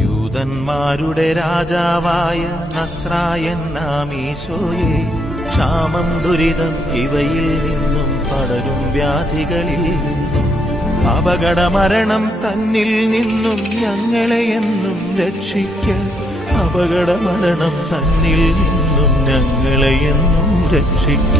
യൂദന്മാരുടെ രാജാവായ നസ്രായൻ നാം ഈശോയെ, ക്ഷാമം ദുരിതം ഇവയിൽ നിന്നും പടരും വ്യാധികളിൽ നിന്നും അപകടമരണം തന്നിൽ നിന്നും ഞങ്ങളെ എന്നും രക്ഷിക്ക. അപകടമരണം തന്നിൽ നിന്നും ഞങ്ങളെ എന്നും രക്ഷിക്ക.